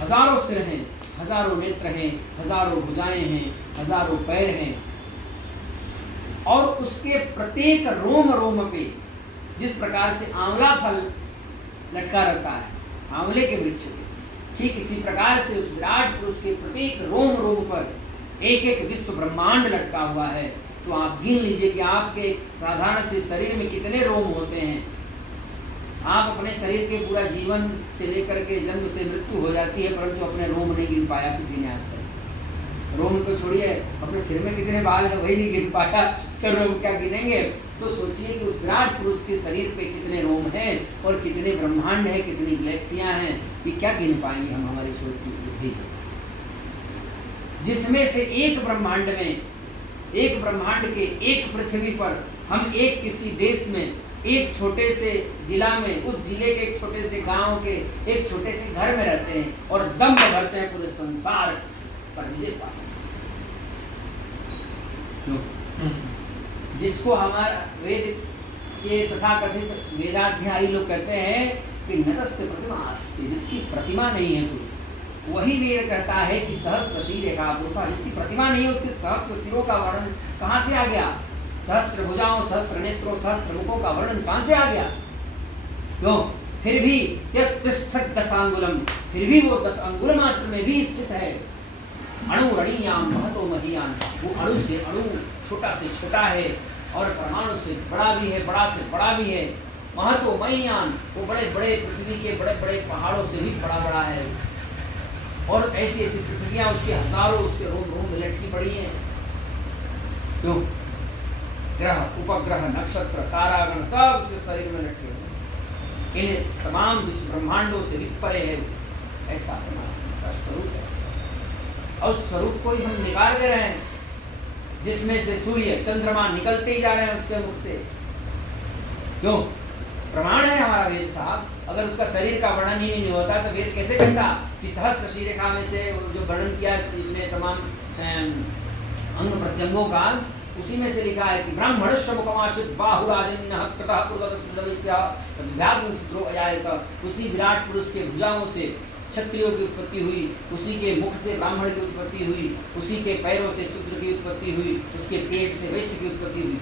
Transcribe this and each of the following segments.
हजारों सिर हैं, हजारों नेत्र हैं, हजारों भुजाएं हैं, हजारों पैर हैं, और उसके प्रत्येक रोम रोम पे जिस प्रकार से आंवला फल लटका रहता है आंवले के वृक्ष पे, ठीक इसी प्रकार से उस विराट पुरुष के प्रत्येक रोम रोम पर एक एक विश्व ब्रह्मांड लटका हुआ है। तो आप गिन लीजिए कि आपके साधारण से शरीर में कितने रोम होते हैं। आप अपने शरीर के पूरा जीवन से लेकर के जन्म से मृत्यु हो जाती है, परंतु अपने रोम नहीं गिन पाया किसी ने आज तक। रोम तो छोड़िए, अपने सिर में कितने बाल है वही नहीं गिन पाया, तो रोम क्या गिनेंगे। तो सोचिए कि उस विराट पुरुष के शरीर पे कितने रोम हैं और कितने ब्रह्मांड है, कितनी गैलेक्सियां हैं, ये क्या गिन पाएंगे हम हमारी सोच की बुद्धि। जिसमें से एक ब्रह्मांड में, एक ब्रह्मांड के एक पृथ्वी पर हम एक किसी देश में, एक छोटे से जिला में, उस जिले के एक छोटे से गांव के एक छोटे से घर में रहते हैं और दम भरते हैं पूरे संसार पर विजय पाते हैं। जिसको हमारा वेद के तथाकथित वेदाध्यायी लोग कहते हैं कि नतस्य प्रतिमा अस्ति, जिसकी प्रतिमा नहीं है कोई, वही वेद कहता है कि सहस्र शीर एकापूर्वा, जिसकी प्रतिमा नहीं है उसके सहस्र सिरों का वर्णन कहाँ से आ गया। सहस्र भुजाओं, सहस्र नेत्रों, सहस्र मुखों का वर्णन कहाँ से आ गया। क्यों? फिर भी तिष्ठत् दशांगुलम, फिर भी वो 10 अंगुल मात्र में भी स्थित है। अणु रणीयाम महतो महीयान, वो अणु से अणु, छोटा से छोटा है और परमाणु से बड़ा भी है, बड़ा से बड़ा भी है। महतो महीयान, वो बड़े बड़े पृथ्वी के बड़े बड़े पहाड़ों से भी बड़ा बड़ा है। और ऐसी ऐसी पृथ्वियां उसके हजारों, उसके रोम रोम में लटकी पड़ी हैं। क्यों? ग्रह, उपग्रह, नक्षत्र, तारागण सब उसके शरीर में लटके हुए, इन तमाम विश्व ब्रह्मांडों से भी परे है। ऐसा परमात्मा का स्वरूप है और उस स्वरूप को ही हम निकाल दे रहे हैं, जिसमें से सूर्य चंद्रमा निकलते ही जा रहे हैं उसके मुख से। क्यों? प्रमाण है हमारा वेद साहब। अगर उसका शरीर का वर्णन ही नहीं होता तो वेद कैसे कहता कि सहस्र शीरेखा में से जो वर्णन किया इतने तमाम अंग प्रत्यंगों का, उसी में से लिखा है कि ब्राह्मणस्य मुखमाश्रित बाहुराजन्य कृतः पूर्वतस्य विभागं सूत्रो अजायत। उसी विराट पुरुष के भुजाओं से क्षत्रियों की उत्पत्ति हुई, उसी के मुख से ब्राह्मण की उत्पत्ति हुई, उसी के पैरों से शूद्र की उत्पत्ति हुई, उसके पेट से वैश्य की उत्पत्ति हुई।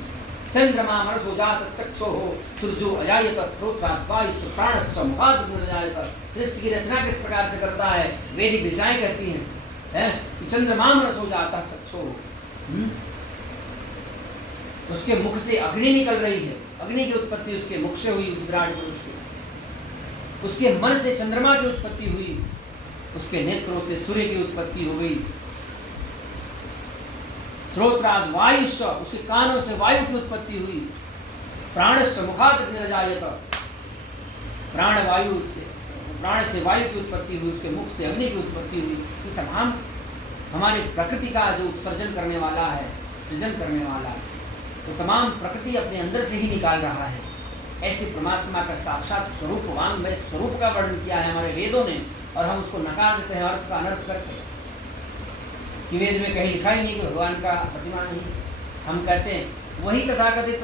चंद्रमा मनसो जात चक्षुः सूर्यो अजायत स्रोत्रात् वायुश्च प्राणश्च मुखात् अजायत। सृष्टि की रचना किस प्रकार से करता है, वैदिक ऋचाएं कहती हैं कि चंद्रमा मनसो जात चक्षुः, उसके मुख से अग्नि निकल रही है, अग्नि की उत्पत्ति उसके मुख से हुई, उस विराट पुरुष की। उसके मन से चंद्रमा की उत्पत्ति हुई, उसके नेत्रों से सूर्य की उत्पत्ति हो गई। श्रोत्राद वायुश्च, उसके कानों से वायु की उत्पत्ति हुई। प्राणश्च मुखात् अग्निरजायत, प्राण वायु से, प्राण से वायु की उत्पत्ति हुई, उसके मुख से अग्नि की उत्पत्ति हुई। ये तमाम हमारी प्रकृति का जो उत्सर्जन करने वाला है, सृजन करने वाला है, तो तमाम प्रकृति अपने अंदर से ही निकाल रहा है। ऐसे परमात्मा का साक्षात स्वरूप, वांग्मय स्वरूप का वर्णन किया है हमारे वेदों ने, और हम उसको नकार देते हैं अर्थ का अनर्थ करके कि वेद में कहीं लिखा ही नहीं कि भगवान का प्रतिमा नहीं। हम कहते हैं वही तथाकथित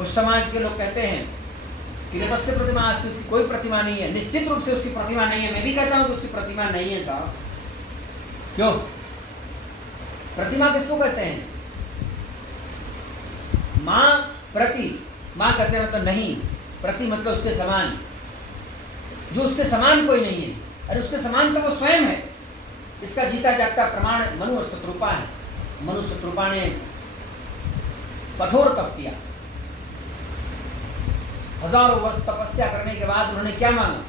उस समाज के लोग कहते हैं कि नतस्य प्रतिमा अस्ति, उसकी कोई प्रतिमा नहीं है, निश्चित रूप से उसकी प्रतिमा नहीं है। मैं भी कहता हूँ कि उसकी प्रतिमा नहीं है साहब। क्यों? प्रतिमा किसको कहते हैं? माँ प्रति, माँ कहते हैं मतलब नहीं, प्रति मतलब उसके समान, जो उसके समान कोई नहीं है। अरे उसके समान तो वो स्वयं है। इसका जीता जागता प्रमाण मनु और शत्रुपा है। मनु शत्रुपा ने कठोर तप किया, हजारों वर्ष तपस्या करने के बाद उन्होंने क्या मांगा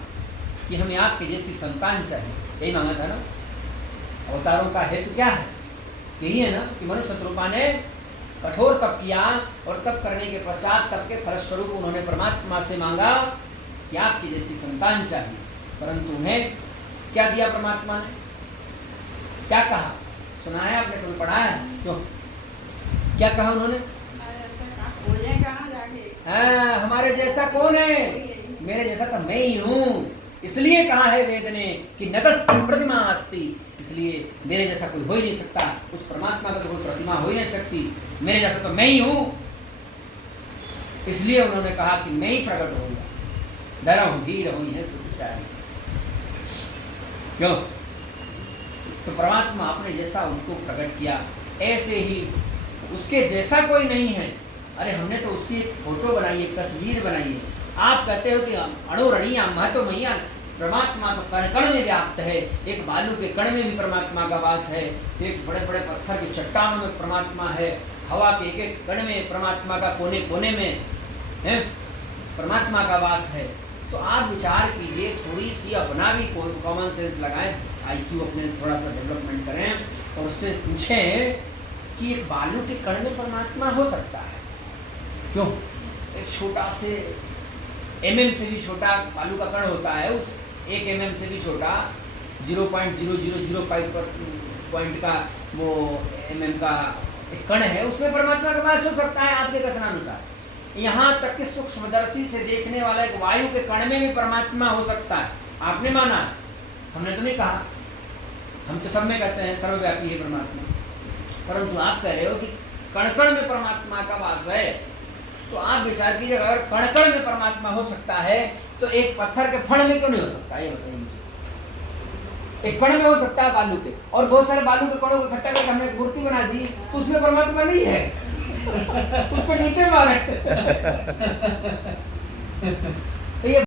कि हमें आपके जैसी संतान चाहिए। यही मांगा था ना। अवतारों का हेतु क्या है? यही है ना कि मनु शत्रुपा ने कठोर तप किया और तप करने के पश्चात तप के फलस्वरूप उन्होंने परमात्मा से मांगा कि आपकी जैसी संतान चाहिए। परंतु उन्हें क्या दिया परमात्मा ने? क्या कहा? सुना है आपने, कभी पढ़ा है? क्यों? क्या कहा उन्होंने? हमारे जैसा कौन है? मेरे जैसा तो मैं ही हूँ। इसलिए कहा है वेद ने कि नतस्य प्रतिमा अस्ति, इसलिए मेरे जैसा कोई हो ही नहीं सकता। उस परमात्मा का तो कोई प्रतिमा हो ही नहीं सकती, मेरे जैसा तो मैं ही हूँ। इसलिए उन्होंने कहा कि मैं ही प्रकट होऊंगा। डरा हूँ, धीर हूँ, सुचारी। क्यों? तो परमात्मा अपने जैसा उनको प्रकट किया, ऐसे ही उसके जैसा कोई नहीं है। अरे हमने तो उसकी फोटो बनाई है, तस्वीर बनाई है। आप कहते हो कि अणुरणीया महत्वमय्या, परमात्मा तो कण कण में व्याप्त है। एक बालू के कण में भी परमात्मा का वास है, एक बड़े बड़े पत्थर की चट्टानों में परमात्मा है, हवा के एक एक कण में परमात्मा का कोने कोने में है परमात्मा का वास है। तो आप विचार कीजिए, थोड़ी सी अपना भी कॉमन सेंस लगाएं, IQ अपने थोड़ा सा डेवलपमेंट करें और उससे पूछें कि एक बालू के कण में परमात्मा हो सकता है? क्यों? एक छोटा से mm से भी छोटा बालू का कण होता है, उस 1 mm से भी छोटा 0.0005 पॉइंट का वो mm का एक कण है, उसमें परमात्मा का वास हो सकता है आपके कथनानुसार। यहाँ तक कि सूक्ष्मदर्शी से देखने वाला एक वायु के कण में भी परमात्मा हो सकता है। आपने माना, हमने तो नहीं कहा। हम तो सब में कहते हैं सर्वव्यापी है परमात्मा, परंतु आप कह रहे हो कि कण कण में परमात्मा का वास है। तो आप विचार कीजिए, अगर कण कण में परमात्मा हो सकता है तो एक पत्थर के फण में क्यों नहीं हो सकता? ये बताइए मुझे। एक कण में हो सकता है बालू के, और बहुत सारे बालू के कणों को इकट्ठा करके हमने एक मूर्ति बना दी, तो उसमें परमात्मा नहीं है। उसको नीचे मारे।